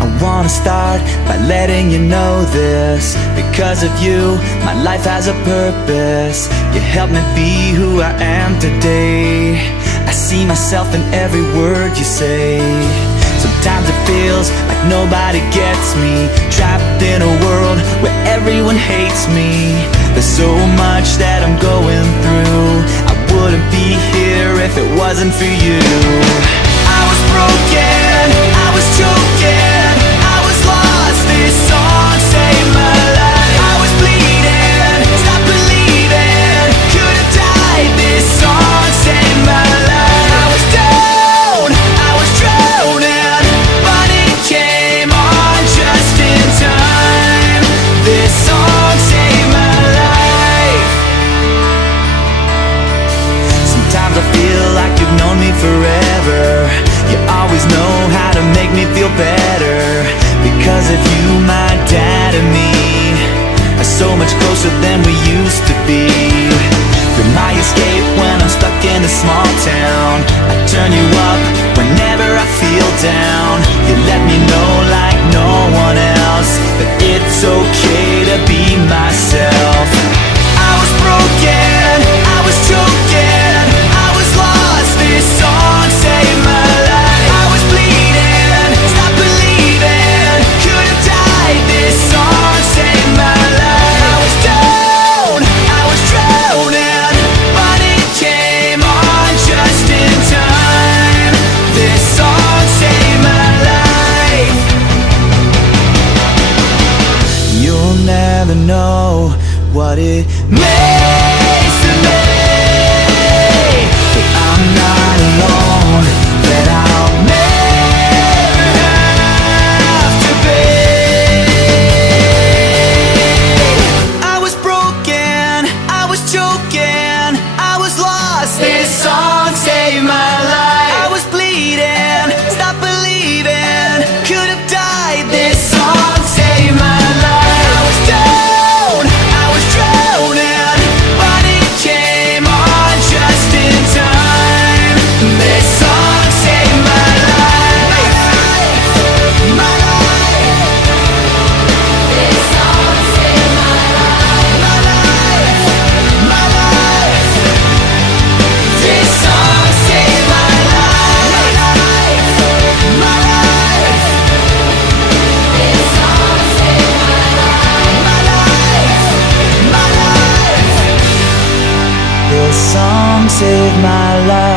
I wanna start by letting you know this. Because of you, my life has a purpose. You help me be who I am today. I see myself in every word you say. Sometimes it feels like nobody gets me, trapped in a world where everyone hates me. There's so much that I'm going through. I wouldn't be here if it wasn't for you. I was broken, I was choking, I was lost, this song saved my life. I was bleeding, stopped believing, could have died, this song saved my life. I was down, I was drowning, but it came on just in time. This song saved my life. Sometimes I feel like you've known me forever. You always know how to make me feel better. Because of you, my dad and me are so much closer than we used to be. You're my escape when I'm stuck in a small town. I turn you up whenever I feel down. You let me know like no one else that it's okay to be myself. I was broken, I was choking, I was lost, this song saved my life. I was bleeding, stopped believing, could have died, this song saved my life. I was down, I was drowning, but it came on just in time. This song saved my life. You'll never know what it means to me that I'm not alone, that I'll never have to be. I was broken, I was choking, I was lost, this song saved my life. I was bleeding, stopped believing, could have died, this song saved my life. I was down, I was drowning, but it came on just in time. This song saved my life. My life. This song saved my life. My life. My life. This song saved my life. My life. My life. This song saved my life. My life. My life. This song saved my life.